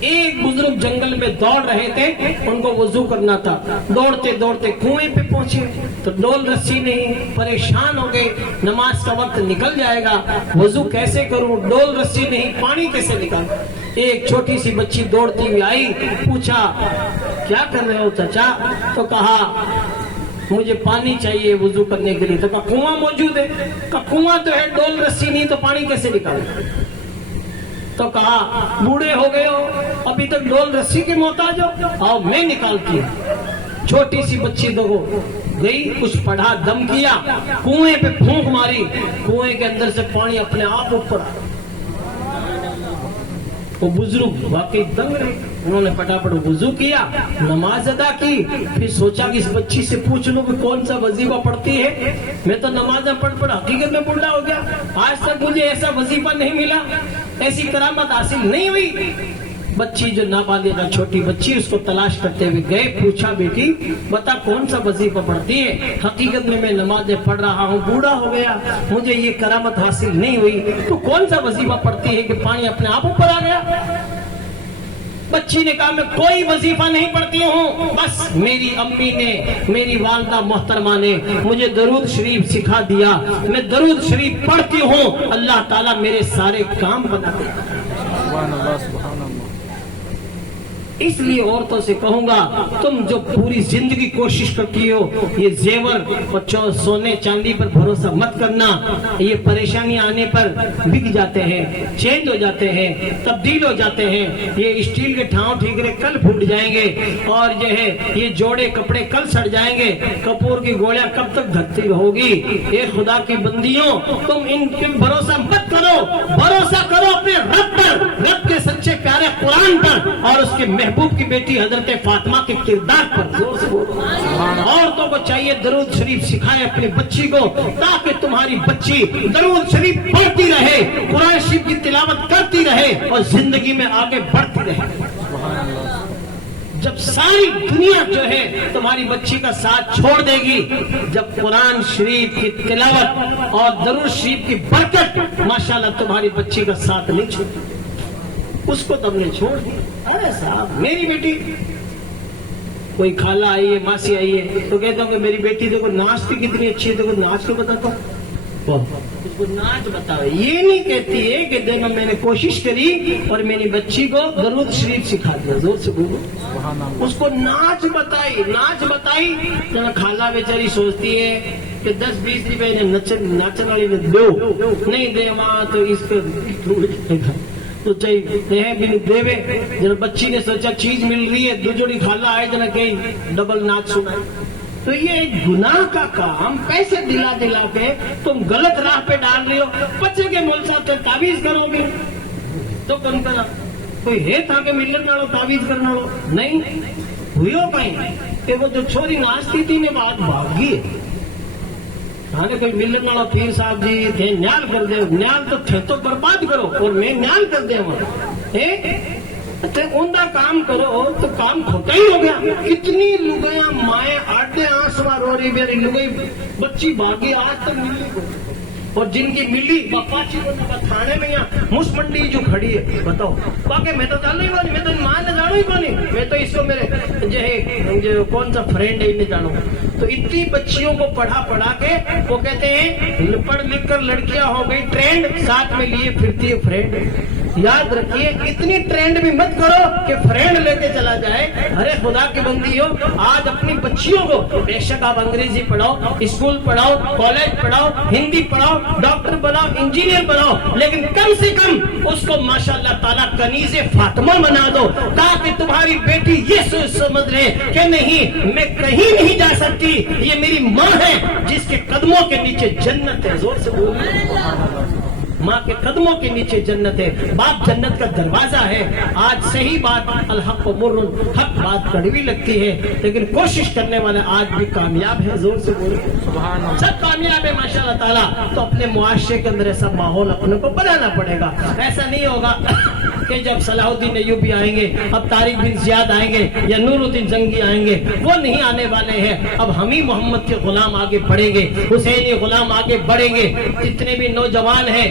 ایک بزرگ جنگل میں دوڑ رہے تھے, ان کو وضو کرنا تھا. دوڑتے دوڑتے کنویں پہ پہنچے تو ڈول رسی نہیں, پریشان ہو گئے, نماز کا وقت نکل جائے گا, وضو کیسے کروں, ڈول رسی نہیں, پانی کیسے نکالوں. ایک چھوٹی سی بچی دوڑتی ہوئی آئی, پوچھا کیا کر رہے ہو چچا؟ تو کہا مجھے پانی چاہیے وضو کرنے کے لیے. تو کہا کنواں موجود ہے. کہا کنواں تو ہے, ڈول رسی نہیں, تو پانی کیسے نکالوں؟ تو کہا بوڑھے ہو گئے ہو, ابھی تک ڈول رسی کے محتاج ہو, آؤ میں نکالتی ہوں. چھوٹی سی بچی دیکھو گئی, کچھ پڑھا, دم کیا, کنویں پہ پھونک ماری, کنویں کے اندر سے پانی اپنے آپ اوپر آ. وہ بزرگ واقعی دنگ رہے, انہوں نے پٹاپٹ وضو کیا, نماز ادا کی, پھر سوچا کہ اس بچی سے پوچھ لوں کہ کون سا وظیفہ پڑھتی ہے. میں تو نمازیں پڑھ حقیقت میں بوڑھا ہو گیا, آج تک مجھے ایسا وظیفہ نہیں ملا, ایسی کرامت حاصل نہیں ہوئی. بچی جو نابالغہ چھوٹی بچی, اس کو تلاش کرتے ہوئے گئے, پوچھا بیٹی بتا کون سا وظیفہ پڑھتی ہے؟ حقیقت میں نمازیں پڑھ رہا ہوں, بوڑھا ہو گیا, مجھے یہ کرامت حاصل نہیں ہوئی, تو کون سا وظیفہ پڑھتی ہے کہ پانی اپنے آپ اوپر آ گیا؟ بچی نے کہا میں کوئی وظیفہ نہیں پڑھتی ہوں, بس میری امی نے, میری والدہ محترمہ نے مجھے درود شریف سکھا دیا, میں درود شریف پڑھتی ہوں, اللہ تعالیٰ میرے سارے کام بنا دیا. سبحان اللہ, سبحان اللہ. اس لیے عورتوں سے کہوں گا, تم جو پوری زندگی کوشش کرتی ہو, یہ زیور اور سونے چاندی پر بھروسہ مت کرنا, یہ پریشانی آنے پر بک جاتے ہیں, چینج ہو جاتے ہیں, تبدیل ہو جاتے ہیں. یہ اسٹیل کے ٹھاؤں ٹھیکرے کل پھوٹ جائیں گے, اور جو ہے یہ جوڑے کپڑے کل سڑ جائیں گے, کپور کی گولیاں کب تک گھٹتی ہوگی. اے خدا کی بندیوں, تم ان پہ بھروسہ مت کرو, بھروسہ کرو اپنے رب پر, رب کے سچے پیارے قرآن پر, اور اس کے محبوب کی بیٹی حضرت فاطمہ کے کردار پر. زور سے بولو. عورتوں کو چاہیے درود شریف سکھائیں اپنی بچی کو, تاکہ تمہاری بچی درود شریف پڑھتی رہے, قرآن شریف کی تلاوت کرتی رہے, اور زندگی میں آگے بڑھتی رہے. جب ساری دنیا جو ہے تمہاری بچی کا ساتھ چھوڑ دے گی, جب قرآن شریف کی تلاوت اور درود شریف کی برکت ماشاءاللہ تمہاری بچی کا ساتھ نہیں چھوڑتی, اس کو تم نے چھوڑ دیا. ارے صاحب میری بیٹی, کوئی خالہ آئی ہے, ماسی آئی ہے, تو کہتا ہوں کہ میری بیٹی دیکھو ناچتی کتنی اچھی ہے, دیکھو ناچ کے بتاتا ہوں, اس کو ناچ بتاؤ. یہ نہیں کہتی ہے کہ دیکھو میں نے کوشش کری اور میری بچی کو درود شریف سکھا دیا. زور سے بولو. اس کو ناچ بتائی, ناچ بتائی, تو خالہ بیچاری سوچتی ہے کہ 10-20 روپے ناچن والی نے دو, نہیں دے وہاں تو اس کو تو چاہیے بھی دیوے. جب بچی نے سوچا چیز مل رہی ہے, دو جوڑی خالہ آئے جنا کہیں ڈبل ناچ سنا. تو یہ ایک گناہ کا کام, پیسے دلا دلا کے تم غلط راہ پہ ڈال رہے ہو. بچے کے مول صاحب تو تعویذ کرو گے تو کم کرنا, کوئی ہے تھا کہ ملت والوں تعویذ کرنا ہو نہیں ہوئی ہو کہیں کہ وہ جو چھوری ناچتی تھی میں بات بھاگ گئی. کوئی ملت والا پیر صاحب جی تھے, نیال کر دے, نیال تو تھے تو برباد کرو, اور میں نیال کر دے ان کا کام کرو تو کام کھوتا ہی ہو گیا. کتنی لگیاں مائیں آٹے آسوا رو رہی, میری لگئی بچی بھاگی آج تک ملی, اور جن کی ملی باپاچی کو تھانے میں یہاں مس منڈی جو کھڑی ہے, بتاؤ باقی میں تو جاننا ہی کون, میں تو مان نے جانو ہی کون, میں تو اس کو میرے جو ہے کون سا فرینڈ ہے انہیں جانو. تو اتنی بچیوں کو پڑھا کے وہ کہتے ہیں پڑھ لکھ کر لڑکیاں ہو گئی ٹرینڈ, ساتھ میں لیے پھرتی ہے فرینڈ. یاد رکھیے اتنی ٹرینڈ بھی مت کرو کہ فرینڈ لے کے چلا جائے. ارے خدا کی بندی ہو, آج اپنی بچیوں کو بے شک آپ انگریزی پڑھاؤ, اسکول پڑھاؤ, کالج پڑھاؤ, ہندی پڑھاؤ, ڈاکٹر بناؤ, انجینئر بناؤ, لیکن کم سے کم اس کو ماشاءاللہ تعالیٰ کنیز فاطمہ بنا دو, تاکہ تمہاری بیٹی یہ سمجھ رہے کہ نہیں میں کہیں نہیں جا سکتی, یہ میری ماں ہے جس کے قدموں کے نیچے جنت ہے. زور سے بولو. ماں کے قدموں کے نیچے جنت ہے, باپ جنت کا دروازہ ہے. آج صحیح بات الحق و مر, حق بات کڑوی لگتی ہے, لیکن کوشش کرنے والے آج بھی کامیاب ہے. زور سے بولو. سب کامیاب ہے ماشاءاللہ تعالیٰ. تو اپنے معاشرے کے اندر ایسا ماحول اپنے کو بنانا پڑے گا. ایسا نہیں ہوگا کہ جب صلاح الدین ایوبی آئیں گے, اب طارق بن زیاد آئیں گے, یا نور الدین زنگی آئیں گے, وہ نہیں آنے والے ہیں. اب ہم ہی محمد کے غلام آگے بڑھیں گے, حسینی غلام آگے بڑھیں گے. جتنے بھی نوجوان ہیں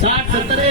60-70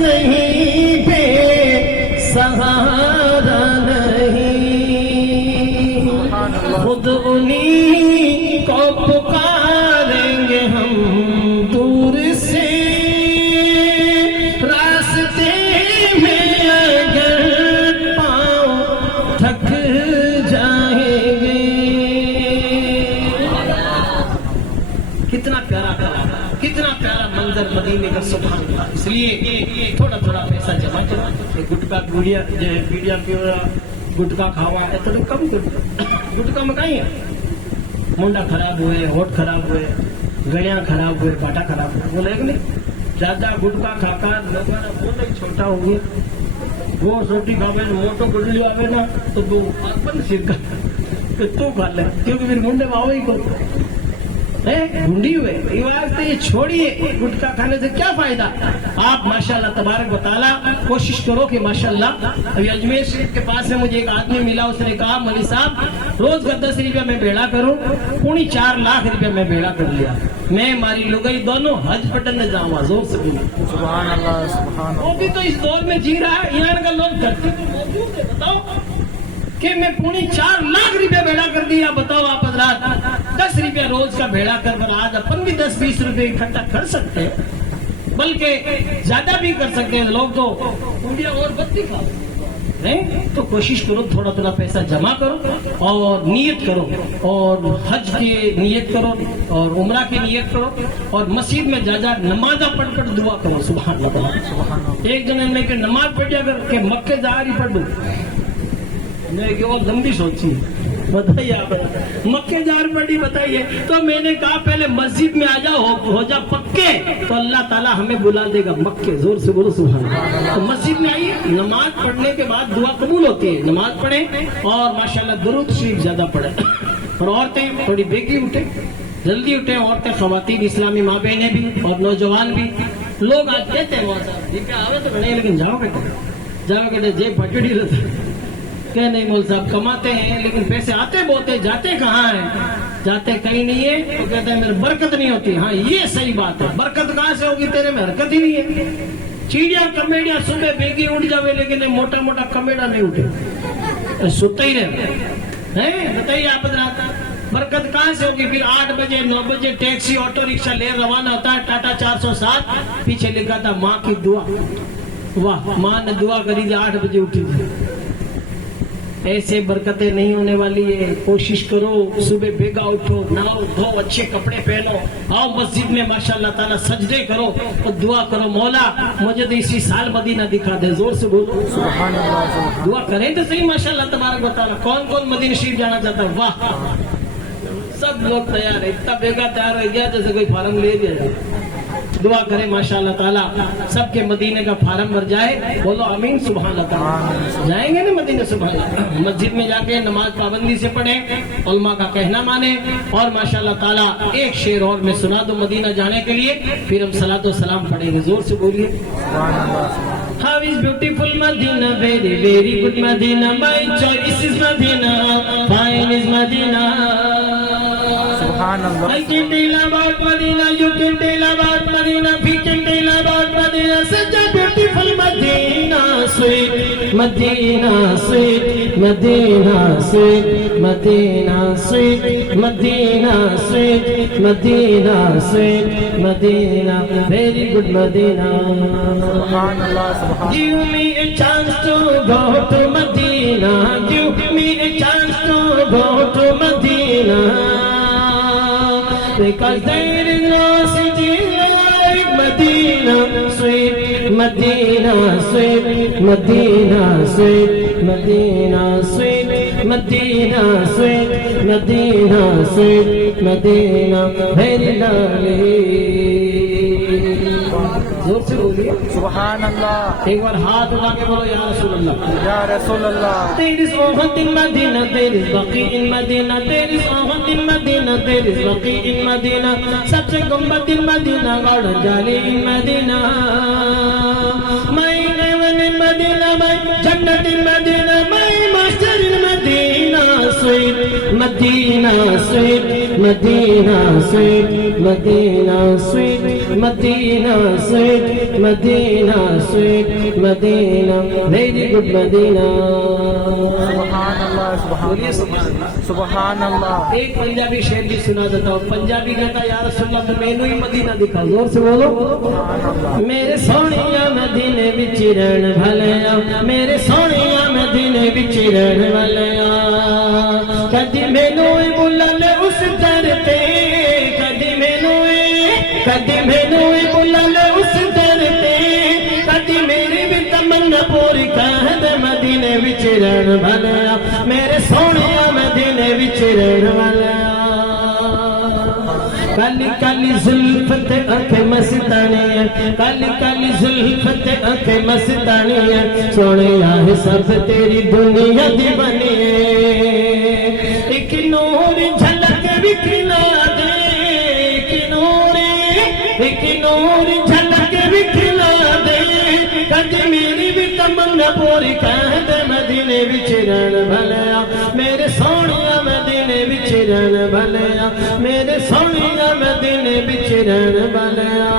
نہیں بے سہارا نہیں، خود انہیں کو پکاریں گے ہم دور سے، راستے میں اگر پاؤں تھک جائیں گے۔ کتنا پیارا منظر مدینے کا، سبحان اللہ۔ اس لیے تھوڑا تھوڑا پیسہ جمع کرو، گٹکا گوڑیا بیڑیا پیوڑا گٹکا کھاوا تھوڑا کم کرو، گٹکا مکائی ہے، منڈا خراب ہوئے، ہوٹ خراب ہوئے، گڑیاں خراب ہوئے، باٹا خراب ہوئے، وہ لے نہیں زیادہ گٹکا کھا کر لوگوں نے وہ نہیں چھوٹا ہو گیا، وہ روٹی کھاوے موٹو گڈلی آوے نا تو وہ اپن سر کا تو کھا لے، کیونکہ پھر منڈے میں آوے ہی کو ڈھونڈی ہوئے۔ یہ چھوڑیے، گٹکا کھانے سے کیا فائدہ؟ آپ ماشاءاللہ تبارک و تعالیٰ کوشش کرو کہ ماشاءاللہ، ابھی اجمیر شریف کے پاس سے مجھے ایک آدمی ملا، اس نے کہا مولوی صاحب روز کا 10 روپیہ میں بیڑا کروں، 4 لاکھ روپیہ میں بیڑا کر لیا، میں ہماری لگئی دونوں حج پٹن جاؤں گا، زور سے بولو سبحان اللہ سبحان وہ بھی تو اس دور میں جی رہا ہے، یہاں کا لوگ دھرتی تو موجود ہے، بتاؤ کہ میں 4 لاکھ روپے بھیڑا کر دیا، بتاؤ آپ حضرات 10 روپے روز کا بھیڑا کر آج اپن بھی 10-20 روپے اکٹھا کر سکتے ہیں، بلکہ زیادہ بھی کر سکتے ہیں، لوگ تو انڈیا اور بتی کھا نہیں، تو کوشش کرو تھوڑا تھوڑا پیسہ جمع کرو اور نیت کرو، اور حج کی نیت کرو اور عمرہ کی نیت کرو، اور مسجد میں جا نمازہ پڑھ کر دعا کرو، سبحان اللہ۔ ایک جنے نے کہ نماز پڑھیا کر کہ مکے جا رہی پڑھ دو، وہ لمبی سوچی بتائیے، آپ مکے جار پڑی بتائیے، تو میں نے کہا پہلے مسجد میں آ جا، ہو جا پکے تو اللہ تعالیٰ ہمیں بلا دے گا مکے، زور سے بولو سبحان اللہ۔ تو مسجد میں آئیے، نماز پڑھنے کے بعد دعا قبول ہوتی ہے، نماز پڑھیں اور ماشاءاللہ درود شریف زیادہ پڑھیں، اور عورتیں تھوڑی بیگی اٹھیں، جلدی اٹھیں، عورتیں خواتین اسلامی ماں بہنیں بھی اور نوجوان بھی، لوگ آج کہتے ہیں وہاں آوے تو بڑے لیکن جاؤ بیٹے جیب پکڑی رہتے کہ نہیں مول صاحب کماتے ہیں لیکن پیسے آتے بہت ہیں، جاتے کہاں ہیں؟ جاتے کہیں نہیں ہے، تو کہتے ہیں میرے برکت نہیں ہوتی۔ ہاں یہ صحیح بات ہے، برکت کہاں سے ہوگی؟ تیرے میں حرکت ہی نہیں ہے۔ چیڑیا کمیڑیا صبح بیگی اٹھ جاوے لیکن موٹا موٹا کمیڑا نہیں اٹھے، سوتے ہی رہے ہیں۔ بتائیے آپ حضرات برکت کہاں سے ہوگی؟ پھر 8 بجے 9 بجے ٹیکسی آٹو رکشہ لے روانہ ہوتا ہے، ٹاٹا 407، پیچھے لکھا تھا ماں کی دعا، واہ ماں نے دعا کری تھی 8 بجے اٹھی تھی۔ ایسے برکتیں نہیں ہونے والی ہے، کوشش کرو صبح بیگا اٹھو، نہاؤ دھو، اچھے کپڑے پہنو، آؤ مسجد میں ماشاءاللہ تعالیٰ سجدے کرو اور دعا کرو، مولا مجھے تو اسی سال مدینہ دکھا دے، زور سے بولو سبحان اللہ دعا کریں تو صحیح ماشاءاللہ تبارک و تعالیٰ۔ کون کون مدینہ شریف جانا چاہتا ہے؟ واہ سب لوگ تیار ہے، اتنا بیگا تیار ہو گیا جیسے کوئی فارم لے دیا جائے۔ دعا کریں ماشاءاللہ تعالیٰ سب کے مدینے کا فارم بھر جائے، بولو آمین سبحان اللہ تعالیٰ۔ جائیں گے نا مدینے سبحان اللہ، مسجد میں جا کے نماز پابندی سے پڑھیں، علماء کا کہنا مانیں، اور ماشاءاللہ تعالیٰ ایک شعر اور میں سنا دو مدینہ جانے کے لیے، پھر ہم صلاۃ و سلام پڑھیں گے، زور سے بولیے۔ How is beautiful Medina, very very good Medina, my choice is Medina, fine is Medina. سبحان اللہ I can tell about Medina, you can tell about Medina, we can tell about Medina, such a beautiful Medina, sweet Medina, sweet Medina, sweet Medina, sweet Medina, sweet Medina, sweet Medina, very good Medina. سبحان اللہ سبحان Give me a chance to go to Medina, give me a chance to go to Medina, because there is no city like Medina, sweet Medina, sweet Medina, sweet Medina, sweet Medina, sweet Medina, sweet Medina, very lovely. زور سے بولیے سبحان اللہ ایک بار ہاتھ اٹھا کے بولو یا رسول اللہ، یا رسول اللہ There is Uhud in Medina, there is Baqi in Medina, there is Uhud in Medina, there is Baqi in Medina, سب سے گنبد in Medina, Garden Jali in Medina, my heaven in Medina, my Jannat in Medina, my master in Medina, sweet Medina, sweet Medina sweet Medina sweet Medina sweet Medina sweet Medina very good مدینہ سبحان اللہ بولیے سبحان اللہ سبحان اللہ ایک پنجابی شعر بھی سنا دیتا ہوں پنجابی کہتا یا رسول اللہ مینوں ہی مدینہ دکھا زور سے بولو میرے سونیا مدینے وچ رہن والیا میرے سونیا مدینے وچ رہن والیا کدی مینوں بلا لے اس در تے کدی مینوں بلا لے اس در تے کدی میری بھی تمنا پوری کر دے مدینے وچ رہن والیا میرے سونیا مدینے وچ رہن والیا کالی کالی زلف تے اکھیں مستانی ہے کالی کالی زلف تے اکھیں مستانی ہے سونیا ہے سب تیری دنیا دی بنی ہے ایک نور جھلک وکھلا دے ایک نور جھلک وکھلا دے کدی میری بھی تمنا پوری کر دے مدینے وچ رہن والیا میرے سونیا مدینے وچ رہن والیا میرے سونیا مدینے وچ رہن والیا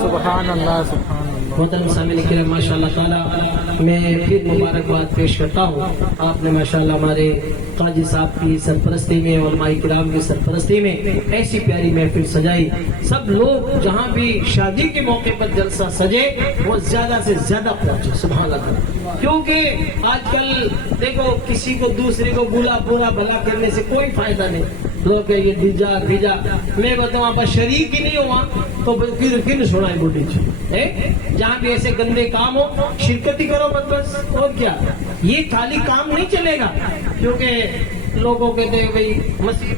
سبحان اللہ سبحان اللہ محترم سامعین کرام ماشاء اللہ تعالیٰ میں پھر مبارکباد پیش کرتا ہوں آپ نے ماشاءاللہ ہمارے قاضی صاحب کی سرپرستی میں علماء کرام کی سرپرستی میں ایسی پیاری محفل سجائی سب لوگ جہاں بھی شادی کے موقع پر جلسہ سجے وہ زیادہ سے زیادہ پہنچے سبحان اللہ کیونکہ آج کل دیکھو کسی کو دوسرے کو برا بھلا کرنے سے کوئی فائدہ نہیں لوگ کہ یہ بھیجا میں بتاؤں آپ شریک ہی نہیں ہوا تو پھر سنائے بوٹی جہاں بھی ایسے گندے کام ہو شرکت ہی کرو بس اور کیا یہ خالی کام نہیں چلے گا کیونکہ لوگوں کے دے گئی مسیح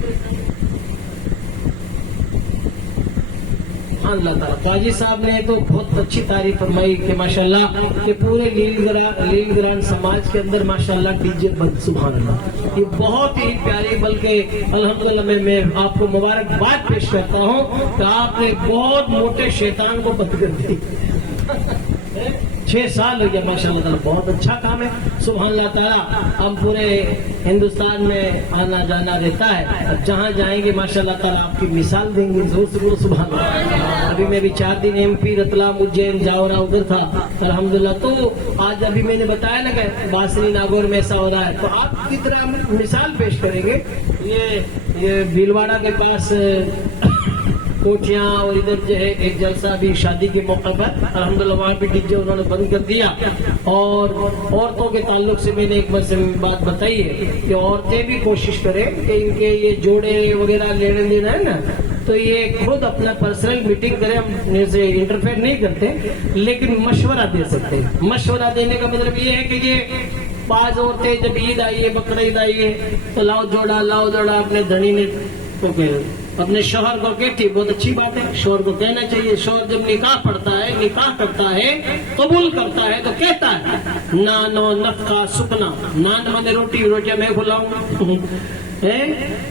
اللہ تعالیٰ قاضی صاحب نے تو بہت اچھی تعریف فرمائی کہ ماشاءاللہ کہ پورے لیل گران سماج کے اندر ماشاءاللہ ڈی جے بند سبحان اللہ یہ بہت ہی پیاری بلکہ الحمدللہ میں آپ کو مبارکباد پیش کرتا ہوں کہ آپ نے بہت موٹے شیطان کو بند کر دی 6 سال ہو گیا ماشاءاللہ تعالیٰ بہت اچھا کام ہے سبحان اللہ تعالیٰ ہم پورے ہندوستان میں آنا جانا رہتا ہے اور جہاں جائیں گے ماشاءاللہ تعالیٰ آپ کی مثال دیں گے زور سے بولو سبحان اللہ ابھی میں بھی 4 دن MP رتلام اجین جاورا ادھر تھا الحمدللہ تو آج ابھی میں نے بتایا نا کہ باسری ناگور میں ایسا ہو رہا ہے تو آپ کی طرح مثال پیش کریں گے یہ بھیلواڑا کے پاس کوٹیاں اور ادھر جو ہے ایک جلسہ بھی شادی کے موقع پر الحمدللہ وہاں پہ ڈی جے انہوں نے بند کر دیا اور عورتوں کے تعلق سے میں نے ایک بات بتائی ہے کہ عورتیں بھی کوشش کریں کہ ان کے یہ جوڑے وغیرہ لینے دینا ہے نا تو یہ خود اپنا پرسنل میٹنگ کریں ہم سے انٹرفیئر نہیں کرتے لیکن مشورہ دے سکتے ہیں مشورہ دینے کا مطلب یہ ہے کہ یہ بعض عورتیں جب عید آئی ہے بقرعید آئی ہے تو لاؤ جوڑا اپنے دھنی نے اپنے شوہر کو کہتی بہت اچھی بات ہے شوہر کو کہنا چاہیے شوہر جب نکاح کرتا ہے قبول کرتا ہے تو کہتا ہے نان و نفقہ سکنا نان مانے روٹیاں میں کھلاؤں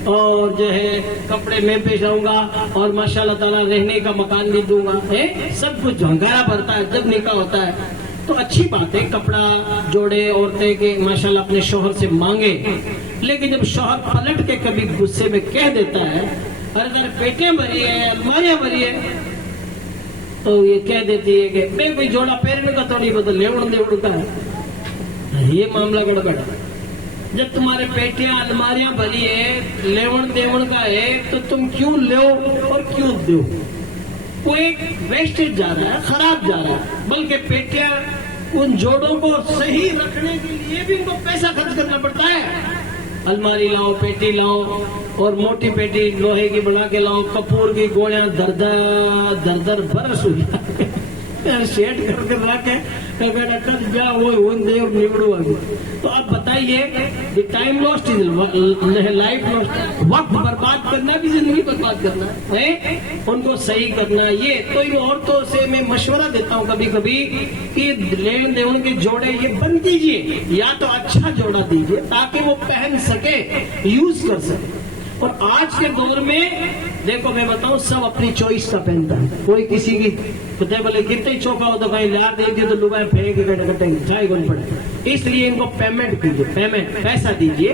اور جو ہے کپڑے میں پیشاؤں گا اور ماشاءاللہ تعالیٰ رہنے کا مکان بھی دوں گا سب کچھ ہنگارا بھرتا ہے جب نکاح ہوتا ہے تو اچھی بات ہے کپڑا جوڑے عورتیں کے ماشاءاللہ اپنے شوہر سے مانگے لیکن جب شوہر پلٹ کے کبھی غصے میں کہہ دیتا ہے اگر پیٹیں بھری ہے الماریاں بھری ہے تو یہ کہہ دیتی ہے کہ میں کوئی جوڑا پہننے کا تو نہیں بدل لیوڑ کا ہے یہ معاملہ گڑبڑ جب تمہارے پیٹیاں الماریاں بھری ہے لیوڑ کا ہے تو تم کیوں لو اور کیوں دو وہ ایک ویسٹیج جا رہا ہے خراب جا رہا ہے بلکہ پیٹیاں ان جوڑوں کو صحیح رکھنے کے لیے بھی ان کو پیسہ خرچ کرنا پڑتا ہے الماری لاؤ پیٹی لاؤ اور موٹی پیٹی لوہے کی بنا کے لاؤ کپور کی گولیاں در برس ہوئی شیٹ کر کے رکھ کے تو آپ بتائیے ٹائم لاسٹ لائف لاسٹ وقت برباد کرنا بھی زندگی برباد کرنا ہے ان کو صحیح کرنا یہ تو ان عورتوں سے میں مشورہ دیتا ہوں کبھی کبھی کہ لین دین کے جوڑے یہ بند کیجیے یا تو اچھا جوڑا دیجیے تاکہ وہ پہن سکے یوز کر سکے اور آج کے دور میں دیکھو میں بتاؤں سب اپنی چوائس کا پہنتا ہے کوئی کسی کی پتہ بولے کتنے چوکا ہو تو کہیں لا دے گی تو لوگ پھینک کے کٹیں گے چاہے کون پڑے اس لیے ان کو پیمنٹ کیجیے پیسہ دیجیے